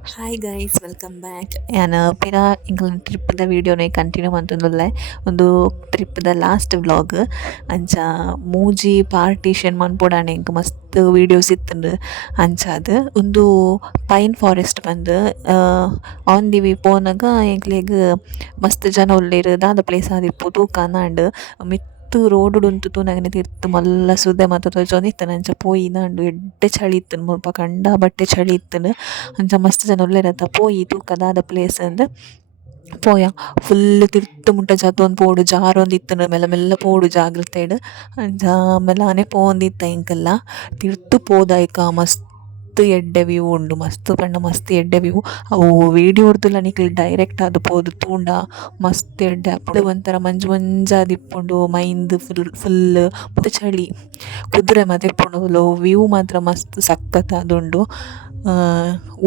Hi guys welcome back ഞാൻ പിന്നെ നിങ്ങൾ ട്രിപ്പിൻ്റെ വീഡിയോനെ ಕಂಟಿನ್ಯೂ ಮಂತೊಂದುಲ್ಲೆ ಒಂದು ಟ್ರಿಪ್ದ ಲಾಸ್ಟ್ ವ್ಲಾಗ್ ಅಂಚ ಮೂಜಿ ಪಾರ್ಟಿಷನ್ ಮನ್ಪೊಡಾನೆ ಎಂಕ್ ಮಸ್ತ್ ವೀಡಿಯೋಸ್ ಇತ್ತುಂಡು ಅಂಚಾದ್ ಒಂದು ಪೈನ್ ಫಾರೆಸ್ಟ್ ಬಂದು ಆನ್ ದಿ ವೇ ಪೋನಾಗ ಎಂಕ್ಲೆಗ್ ಮಸ್ತ್ ಜನ ಉಲ್ಲೆರ್ ದಾದ ಪ್ಲೇಸ್ ಆದಿಪ್ಪು ತೂಕಾನಾಂಡ್ ರೋಡ್ ಉಂತು ತೂನಗನೆ ತಿರ್ತ್ ಮಲ್ಲ ಸುದೆ ಮಾತ ತೋಜೊಂದಿತ್ತನ ಅಂಚ ಪೋಯಿನಾಂಡು ಎಡ್ಡೆ ಚಳಿ ಇತ್ತುಂಡು ಮುಲ್ಪ ಕಂಡ ಬಟ್ಟೆ ಚಳಿ ಇತ್ತುಂಡು ಅಂಚ ಮಸ್ತ್ ಜನ ಉಲ್ಲೆರತ್ತ ಪೋಯಿ ತೂಕದಾದ ಪ್ಲೇಸ್ ಅಂದ್ ಪೋಯ ಫುಲ್ ತಿರ್ತ್ ಮುಟ್ಟ ಜತೊಂದು ಪೋಡು ಜಾರೊಂದಿತ್ತುಂಡು ಮೆಲ್ಲ ಮೆಲ್ಲ ಪೋಡು ಜಾಗ್ರತೆಡ್ ಅಂಚ ಆಮೇಲೆ ಆನೆ ಪೋಂದಿತ್ತ ಎಂಕಲ್ಲ ತಿರ್ತ್ ಪೋದಾಯ್ಕ ಮಸ್ತ್ ಎಡ್ಡೆ ವ್ಯೂ ಉಂಡು ಮಸ್ತ್ ಪಂಡ ಮಸ್ತ್ ಎಡ್ಡೆ ವ್ಯೂ ಅವು ವೀಡಿಯೋ ಹೊಡ್ದುಲ್ಲ ನಿಕ್ಲ್ ಡೈರೆಕ್ಟ್ ಅದು ಪೋದು ತೂಂಡ ಮಸ್ತ್ ಎಡ್ಡೆ ಅಪ್ಪಡು ಒಂಥರ ಮಂಜು ಮಂಜಾದಿಪ್ಪುಂಡು ಮೈಂದ್ ಫುಲ್ ಮತ್ತು ಚಳಿ ಕುದುರೆ ಮಾತ ಇಪ್ಪುಂಡು ವ್ಯೂ ಮಾತ್ರ ಮಸ್ತ್ ಸಖತ್ ಆದುಂಡು.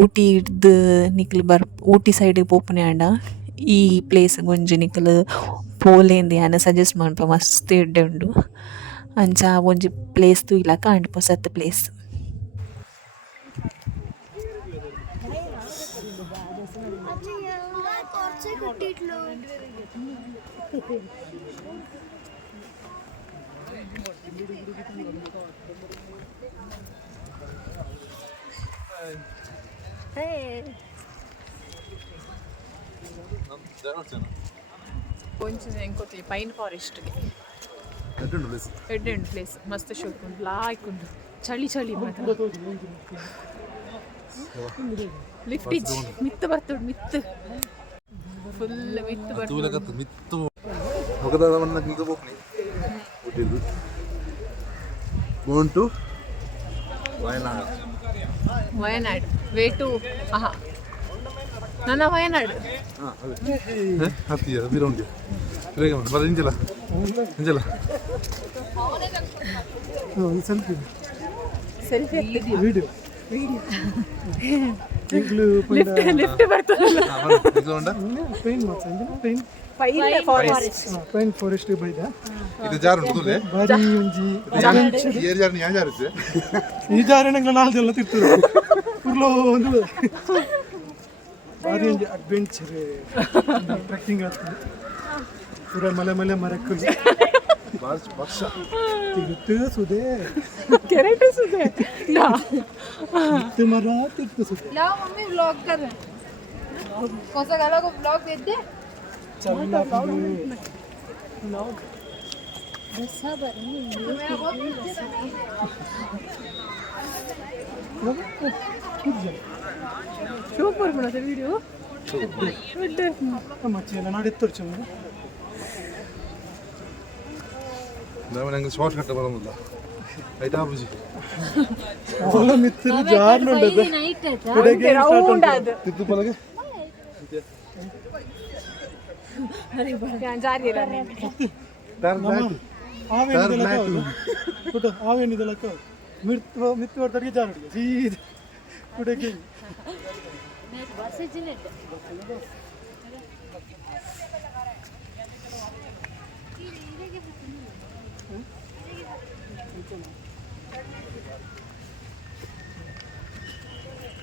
ಊಟಿ ಹಿಡ್ದು ನಿಕ್ಲ್ ಊಟಿ ಸೈಡ್ ಪೋಪುನೆ ಆಂಡ ಈ ಪ್ಲೇಸ್ ಒಂಜಿ ನಿಕ್ಲ್ ಪೋಲೆಂದು ಯಾನ ಸಜೆಸ್ಟ್ ಮನ್ಪ ಮಸ್ತ್ ಎಡ್ಡೆ ಉಂಡು ಅಂಚ ಒಂಜಿ ಪ್ಲೇಸ್ ತೂಯಿಲ ಕಾಂಡ್ ಪೊಸತ್ ಪ್ಲೇಸ್. కొంచెం ఇంకోటి పైన్ ఫారెస్ట్కి ఎడ్డండి ప్లేస్ మస్తు షూట్ ಉಂಟು ಲಾಯ್ಕ್ ಉಂಟು ಚಳಿ ಚಳಿ ಮಾತ್ರ ಲಿಫ್ಟ್ ಇಜ್ಜಿ ಮಿತ್ತು ಬರ್ತುಂಡು ಮಿತ್ತು ಫುಲ್ ಮಿತ್ತು ಬರ್ತುಂಡು ಮಿತ್ತು ಟು ವಯನಾಡ್ ವೇ ಟು ಆಹಾ ನನ್ನ ವಯನಾಡ್ ಹತ್ತಿಯ ಬಿರೋಂಡಿ ಬೇಗ ಬರ ಇಂಜಲ ಇಂಜಲ ಸೆಲ್ಫಿ ವಿಡಿಯೋ ಲಿಫ್ಟ್ ಬರ್ತದಲ್ಲ ಪೈನ್ ಫಾರೆಸ್ಟ್ ಬೈದ ಇದು ಜಾರು ಉಂಟು ಬಾರಿ ಒಂಜಿ ಏರ್ ಜಾರು ಯಾ ಜಾರು ಈ ಜಾರನೆಗಳ ನಾಲ್ದೆಲ್ಲ ತಿರ್ತದೆ ಪುರ್ಲೋ ಒಂದು ಬಾರಿ ಒಂಜಿ ಅಡ್ವೆಂಚರ್ ಟ್ರೆಕ್ಕಿಂಗ್ ಆಗ್ತದೆ ಪೂರ ಮಲೆ ಮಲೆ ಮರಕ್ಕಲು ವರ್ಷ ತಿರುತ್ತು ಸುದೆ ಕೆರೆಟು ಸುದೆ ತಿತ್ತು ಮರ ತಿತ್ತು ಸುದೆ लाओ मम्मी व्लॉग कर कौन सा गाना को व्लॉग भेज दे ಚಲ್ಲ व्लॉग सब मेरा बहुत ಸೂಪರ್ ಬರುತ್ತೆ ವಿಡಿಯೋ ಮಚ್ಚೆಲ್ಲ ನಡೆತ್ತೋರ್ಚು ನಂಗೆ ಶಾರ್ಟ್ ಕಟ್ ಬರೋದಿಲ್ಲ ಐಟಾ ಬುಜಿ ಅವಳ ಮಿತ್ರ ಜಾರ್ನುಂಡದ ರೌಂಡ್ ಅದು ತಿತ್ತು ಪಲಗೆ ಜಾರಿ ಆವೇನಿದೆಲ್ಲ ಮಿತ್ತು ಹೊಡ್ದರಿಗೆ ಜಾರು ಸೀದ ಕುಡಕ್ಕೆ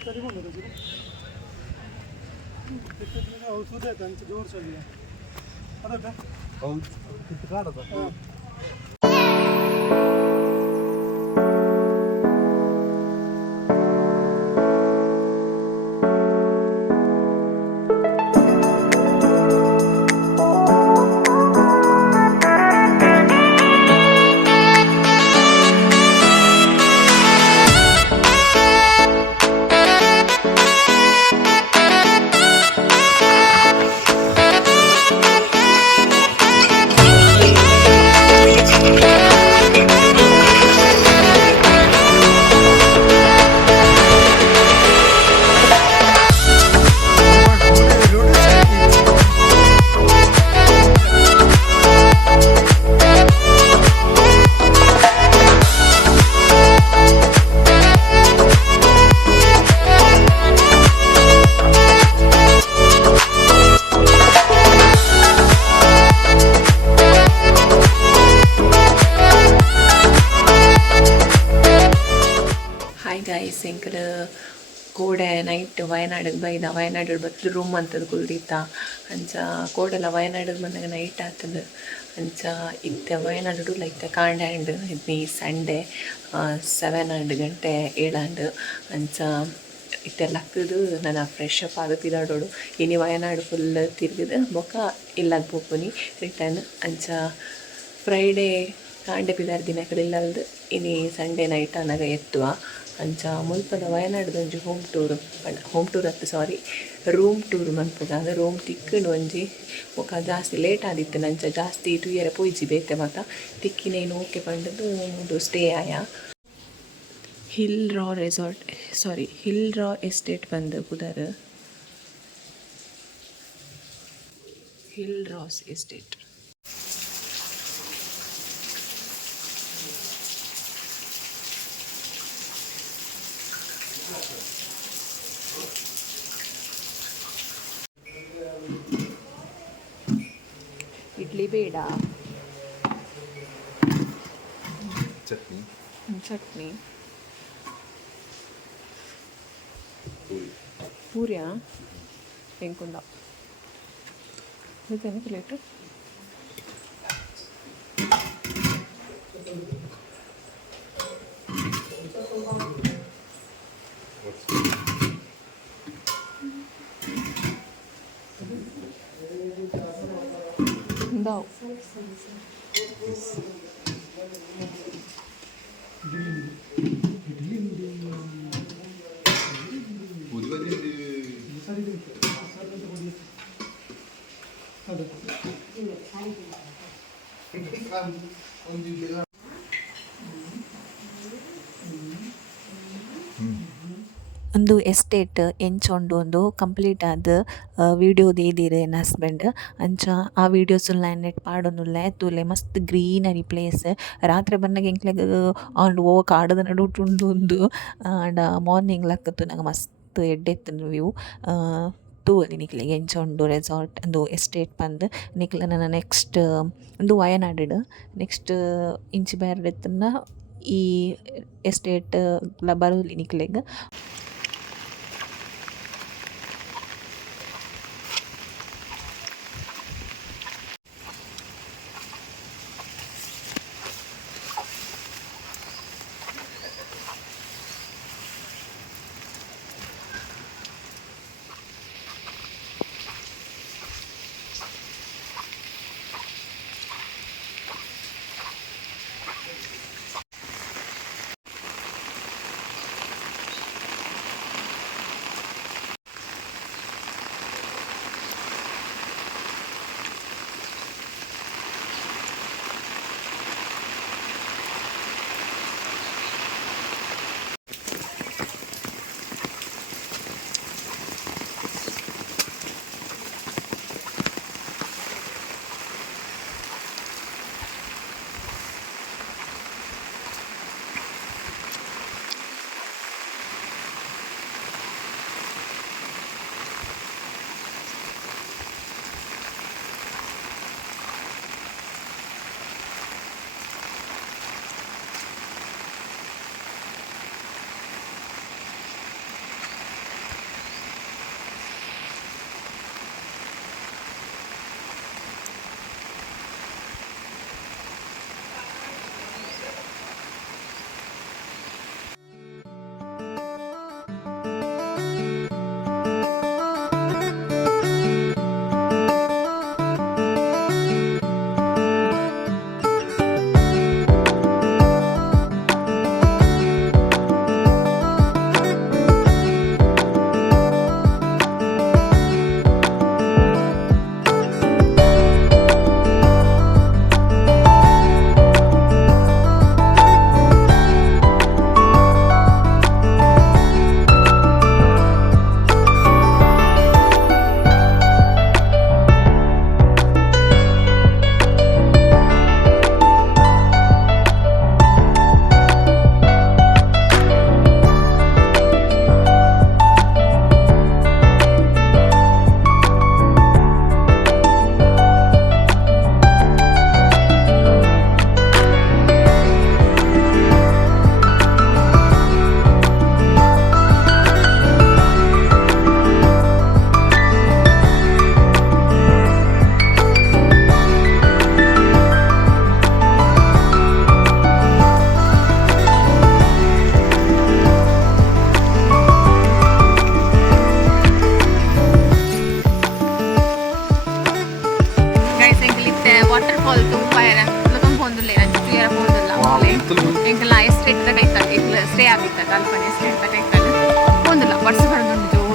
ಸರಿ ಮಾಡೋದು ಔಷಧ ಆಯ್ತು ಅಂಚೆ ಜೋರ್ಸಲ್ಲ ಅದಕ್ಕ ಹೌದು ತಿತ್ತು ಕಾಡದ ವಯನಾಡಿಗೆ ಬೈದ ವಯನಾಡು ಬತ್ತಲು ರೂಮ್ ಅಂತದ್ದು ಕುಲ್ದಿತ್ತ ಅಂಚ ಕೋಡೆಲ್ಲ ವಯನಾಡಿಗೆ ಬಂದಾಗ ನೈಟ್ ಆಗ್ತದೆ ಅಂಚ ಇತ್ತೆ ವಯನಾಡು ಲೈಕ್ ಕಾಂಡ್ಯಾಂಡ್ ಇದ್ನಿ ಸಂಡೇ 7 ಗಂಟೆ 7 ಅಂಚ ಇತ್ತೆಲ್ಲ ಹಾಕಿದು ನಾನು ಫ್ರೆಶ್ ಅಪ್ ಆಗುತ್ತಿದ್ದಾಡೋಡು ಇನಿ ವಯನಾಡು ಫುಲ್ ತಿರುಗಿದು ಬೊಕ್ಕ ಇಲ್ಲಾಗ ಪೋಪುನಿ ರಿಟರ್ನ್ ಅಂಚ ಫ್ರೈಡೇ ಕಾಂಡೆ ಪಿದಾರ್ ದಿನಗಳು ಇಲ್ಲಲ್ದು ಇನಿ ಸಂಡೇ ನೈಟ್ ಅನ್ನಾಗ ಎತ್ತುವ ಅಂಚ ಮುಲ್ಪದ ವಯನಾಡ್ದು ಹೋಮ್ ಟೂರ್ ಅತ್ತು ಸಾರಿ ರೂಮ್ ಟೂರ್ ಮನ್ಪುಗ ಅದು ರೂಮ್ ತಿಕ್ಕಂಡು ಒಂಜಿ ಬೊಕ ಜಾಸ್ತಿ ಲೇಟ್ ಆದಿತ್ತು ನಂಚ ಜಾಸ್ತಿ ತೂಯರೆ ಪೋಯ್ಜಿ ಬೇತೆ ಮಾತ ತಿಕ್ಕಿನೇನು ಓಕೆ ಪಂಡದು ಸ್ಟೇ ಆಯ ಹಿಲ್ ರಾ ಎಸ್ಟೇಟ್ ಬಂದು ಪುದರ್ ಹಿಲ್ ರಾಸ್ ಎಸ್ಟೇಟ್ ಇಡ್ಲಿ ಬೇಡ ಚಟ್ನಿ ಪೂರಿಯಾ ಹೆಂಗುಂಡ ಇದೇನು ಪ್ಲೇಟು Não. ಒಂದು ಎಸ್ಟೇಟ್ ಎಂಚೊಂಡು ಒಂದು ಕಂಪ್ಲೀಟ್ ಆದ ವಿಡಿಯೋ ದೀದಿರೆ ನನ್ನ ಹಸ್ಬೆಂಡ್ ಅಂಚ ಆ ವೀಡಿಯೋಸುಲ್ಲ ನೆಟ್ ಪಾಡೊಂದುಲ್ಲೆ ತೂಲೆ ಮಸ್ತ್ ಗ್ರೀನರಿ ಪ್ಲೇಸ್ ರಾತ್ರಿ ಬಂದಾಗ ಎಂಕ್ಲೆಗ್ ಆಂಡ್ ಓ ಕಾಡದ ನಡು ಉಂಡು ಆಂಡ ಮಾರ್ನಿಂಗ್ ಲಕ್ಕತ್ತು ನಂಗೆ ಮಸ್ತ್ ಎಡ್ಡೆತ್ತು ವ್ಯೂ ತೂವೊಲಿ ನಿಕ್ಲೆಗ್ ಎಂಚೊಂಡು ರೆಸಾರ್ಟ್ ಒಂದು ಎಸ್ಟೇಟ್ ಪಂದ್ ನಿಕ್ಲೆ ನನ್ನ ನೆಕ್ಸ್ಟ್ ಒಂದು ವಯನಾಡ್ ನೆಕ್ಸ್ಟ್ ಇಂಚಿ ಬೇರೆತ್ತನ್ನ ಈ ಎಸ್ಟೇಟ್ ಬರೋಲಿ ನಿಕ್ಲೆಗ್ ಕಲ್ಪನೆ ಸ್ನೇಹಿತ ಒಂದಿಲ್ಲ ವರ್ಷ ಬರೋದು ಜೋರು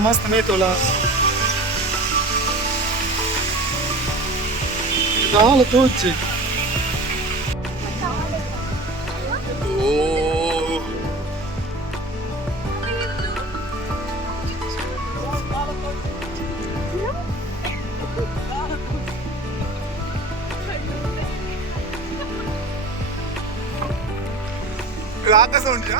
मस्त नाही तुला गावाला तोच आता सोडली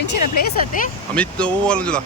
ಎಂಚಿನ ಪ್ಲೇಸ್ ಅತ್ತೆ ಅಮಿತ್ ಓವಲ್ಲ